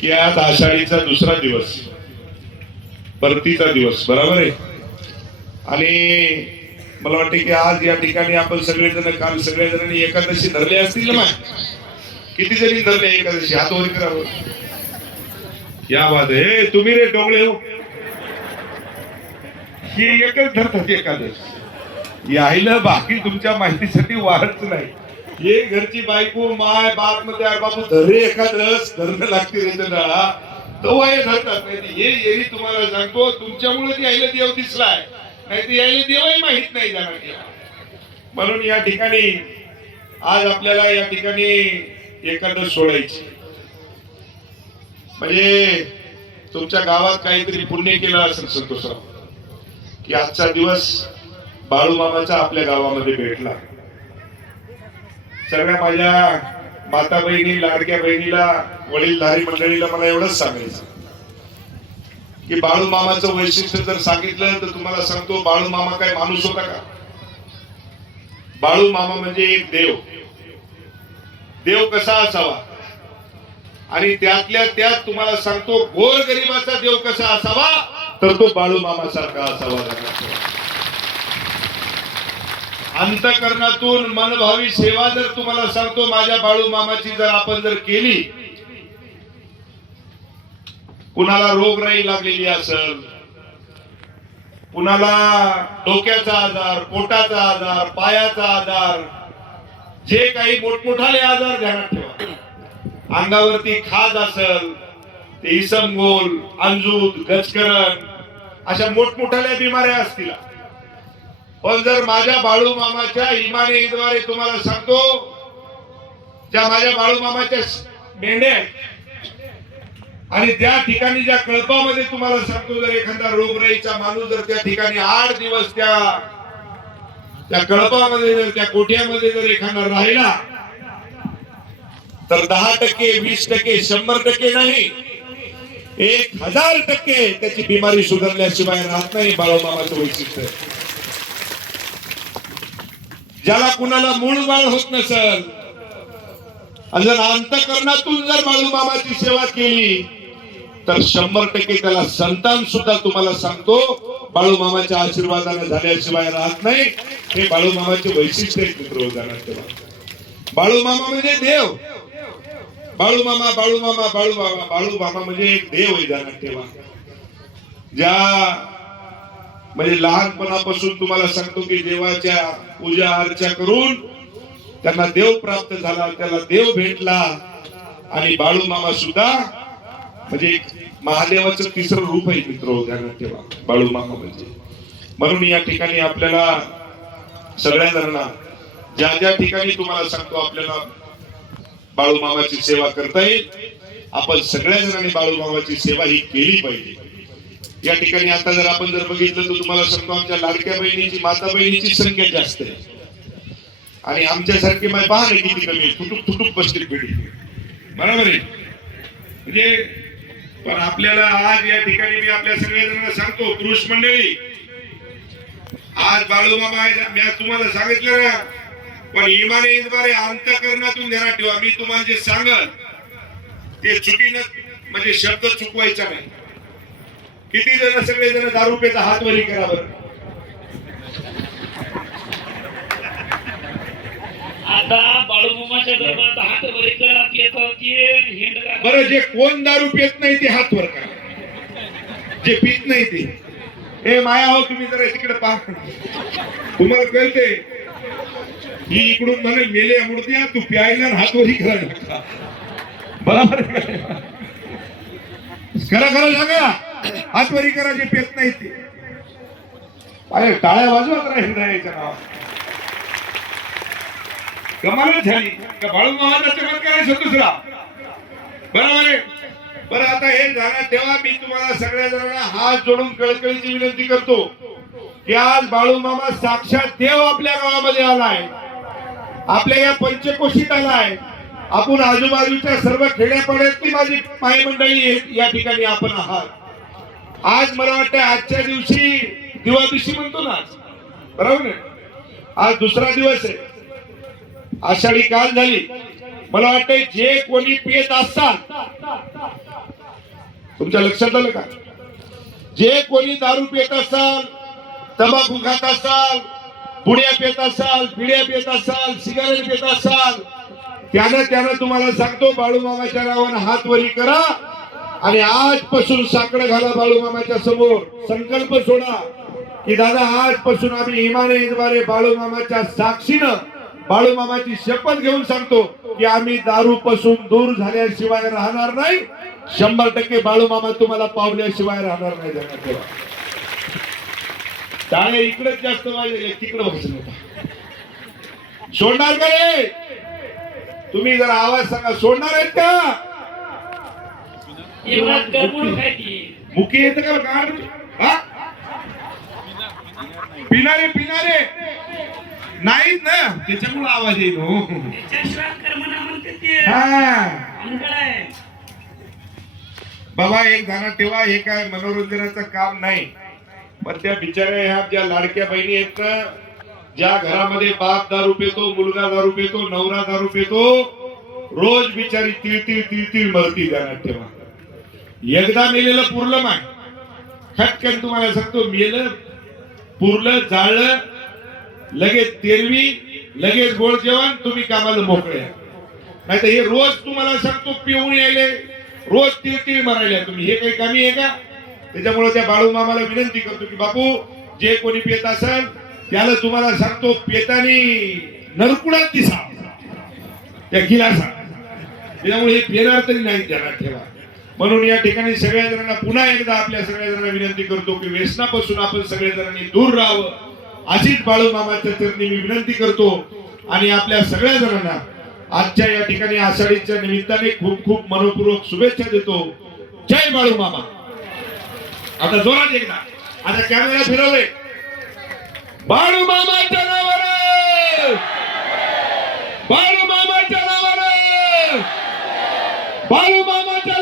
की आज आषाढीचा दुसरा दिवस, परतीचा दिवस, बरोबर आहे. आणि मला वाटते की आज या ठिकाणी आपण सगळेजण, काल सगळ्या जणांनी एकादशी धरले असतील ना. किती जणी धरले एकादशी? हात वर करा. या बात आहे. तुम्ही रे डोंगळे हो, ही एकच धरतात एकादशी. यायला बाकी तुमच्या माहितीसाठी वाढच नाही. हे घरची बायको माय बाप मध्ये बापू धरे एखादस धरणं लागते रे डाळा तो हे धरतात. नाही हे येरी तुम्हाला सांगतो, तुमच्यामुळे ती यायला देव दिसलाय, नाही तर यायला देवही माहित नाही जाणार. म्हणून या ठिकाणी आज आपल्याला या ठिकाणी एकादश सोडायची. म्हणजे तुमच्या गावात काहीतरी पुण्य केलं असेल संतोषराव, की आजचा दिवस बाळूमामाचा आपल्या गावामध्ये भेटला. सगळ्या माझ्या माता बहिणी, लाडक्या बहिणीला, वडीलधारी मंडळीला मला एवढंच सांगायचं की बाळूमामाचं वैशिष्ट्य जर सांगितलं तर तुम्हाला सांगतो, बाळूमामा काय माणूस होता का? बाळूमामा म्हणजे एक देव. देव कसा असावा आणि त्यातल्या त्यात तुम्हाला सांगतो गोरगरिबाचा देव कसा असावा, तर तो बाळूमामासारखा असावा. अंतःकरणातून मनभावी सेवा जर तुम्हाला सांगतो माझ्या बाळूमामाची जर आपण जर केली, कुणाला रोगराई लागलेली असेल, कुणाला डोक्याचा आजार, पोटाचा आजार, पायाचा आजार, जे काही मोठमोठाले आजार ध्यानात ठेवा. अंगावरती खाज असेल, ते इसमगोल, अंजूद, गजकरण, अशा मोठमोठाल्या बिमाऱ्या असतील, पण जर माझ्या बाळूमामाच्या इमानीद्वारे तुम्हाला सांगतो, ज्या माझ्या बाळूमामाच्या मेंढ्या आणि त्या ठिकाणी ज्या कळपामध्ये तुम्हाला सांगतो, जर एखादा रोगराईचा माणूस जर त्या ठिकाणी 8 दिवस त्या कळपामध्ये जर त्या कोठ्यामध्ये जर एखादा राहिला, तर 10%, 20%, 100% नाही, 1000% त्याची बिमारी सुधारल्याशिवाय राहत नाही. बाळूमामाचं वैशिष्ट्य. ज्याला कुणाला मूळ बाळ होत नसेल, जर अंतःकरणातून जर बाळूमामाची सेवा केली, तर 100% त्याला संतान सुद्धा तुम्हाला सांगतो बाळूमामाच्या आशीर्वादाने झाल्याशिवाय राहत नाही. हे बाळूमामाचे वैशिष्ट्य आहे मित्र. बाळूमामा म्हणजे देव. बाळूमामा, बाळूमामा, बाळूमामा, बाळूमामा म्हणजे एक देव आहे. जाणत ठेवा. ज्या म्हणजे लहानपणापासून तुम्हाला सांगतो की देवाच्या पूजा अर्चा करून त्यांना देव प्राप्त झाला, त्याला देव भेटला. आणि बाळूमामा सुद्धा म्हणजे महादेवाचं तिसरं रूप आहे मित्र. ध्यानात ठेवा बाळूमामा म्हणजे. म्हणून या ठिकाणी आपल्याला सगळ्या जणांना ज्या ज्या ठिकाणी तुम्हाला सांगतो आपल्याला बाळूमामाची सेवा करता येईल, आपण सगळ्या जणांनी बाळूमामाची सेवा ही केली पाहिजे. या ठिकाणी आता जर आपण जर बघितलं तर तुम्हाला सांगतो, आमच्या लाडक्या बहिणीची, माता बहिणीची संख्या जास्त आहे आणि आमच्यासारखी माय पहा नाही किती कमी, तुटुक तुटुक बसतील पिढी, बरोबर आहे. म्हणजे पण आपल्याला आज या ठिकाणी मी आपल्या सगळ्या जणांना सांगतो, पुरुष मंडळी, आज बाळूमामा आहे. मी तुम्हाला सांगितलं ना, पण इमानीद्वारे अंतःकरणातून ध्यानात ठेवा. मी तुम्हाला जे सांगत ते चुकीनं म्हणजे शब्द चुकवायचा नाही. किती जण, सगळे जण दारू पेचा हात वरी करा बरं. आता बाळूमामाच्या दरबारात हात वरी करा, बरं. जे कोण दारू पेत नाही ते हात वर करा, जे पित नाही ते. हे माया हो, तुम्ही जरा तिकडे पहा, तुम्हाला कळते. ही इकडून म्हणे मेले मूर्त्या, तू प्यायला हात वरी करा, बरोबर करा खरं सांगा. हातवरी करा जे पेत नाही ते. अरे टाळ्या वाजवत राहील याच्या नावात. कमालच झाली का बाळूमामाचा चमत्कार आहे दुसरा, बरोबर आहे. बरं, आता हे जाण्यात तेव्हा मी तुम्हाला सगळ्या जणांना हात जोडून कळकळीची विनंती करतो की आज बाळूमामा साक्षात देव आपल्या गावामध्ये आलाय, आपल्या या पंचकोशीत आलाय. आपण आजूबाजूच्या सर्व खेड्यापाड्यातली माझी माय मंडळी या ठिकाणी आपण आहात. आज मला वाटतं आजच्या दिवशी दिवादिशी म्हणतो ना, बरोबर आहे. आज दुसरा दिवस आहे. आषाढी काल झाली, मला वाटतंय जे कोणी पियत असतात, तुमच्या लक्षात आलं का? जे कोणी दारू पियत असाल, तंबाखू खात असाल, पुड्या पियत असाल, पिढ्या पियत असाल, सिगारेट पियत असाल, त्यानं तुम्हाला सांगतो, बाळूमामाच्या नावानं हात वरी करा आणि आजपासून साकडं घाला बाळूमामाच्या समोर. संकल्प सोडा की दादा आजपासून आम्ही इमाने बाळूमामाच्या साक्षीनं बाळूमामाची शपथ घेऊन सांगतो की आम्ही दारू पासून दूर झाल्याशिवाय राहणार नाही. 100% बाळूमामा तुम्हाला पावल्याशिवाय राहणार नाही. ध्यानात ठेवा. टाळे इकडेच जास्त वाजले, तिकडे बघायचं नव्हतं. सोडणार का रे? तुम्ही जरा आवाज सांगा, सोडणार आहेत का? एवढाच करमणूक आहे ती. मुकी येतं का गाड? हा? पिणारे नाहीत ना, त्याच्यामुळे आवाज येईल. हो त्याच्याशिवाय करमणा म्हणते ते. हा अवघड आहे. बाबा एक ध्यानात ठेवा, हे काय मनोरंजनाचं काम नाही. पण त्या बिचाऱ्या ह्या ज्या लाडक्या बहिणी आहेत ना, ज्या घरामध्ये बाप दारू पितो, मुलगा दारू पितो, नवरा दारू पितो, रोज बिचारी तिळतिळ मरती. ध्यानात ठेवा. एकदा मेलेलं पुरलं माय, खटकन तुम्हाला सांगतो, मेलं पुरलं जाळलं, लगेच तेरवी, लगेच गोड जेवण, तुम्ही कामाला मोकळे. नाही तर हे रोज तुम्हाला सांगतो पिऊन यायले, रोज तिळतिळ मरायला तुम्ही, हे काही कमी आहे का? त्याच्यामुळे त्या बाळूमामाला विनंती करतो की बापू, जे कोणी पित असेल त्याला तुम्हाला सांगतो, पेतानी नरकुडात दिसा त्या गिलासा. त्याच्यामुळे हे पिणार तरी नाही. ध्यानात ठेवा. म्हणून या ठिकाणी सगळ्या जणांना पुन्हा एकदा आपल्या सगळ्या जणांना विनंती करतो की व्यसनापासून आपण सगळ्या जणांनी दूर राहावं, अशीच बाळूमामाच्या चरणी मी विनंती करतो. आणि आपल्या सगळ्या जणांना आजच्या या ठिकाणी आषाढीच्या निमित्ताने खूप खूप मनपूर्वक शुभेच्छा देतो. जय बाळूमामा. आता जोरात एकदा, आता कॅमेरा फिरवले. बाळूमामाच्या नावानं, बाळूमामाच्या नावानं, बाळूमामाच्या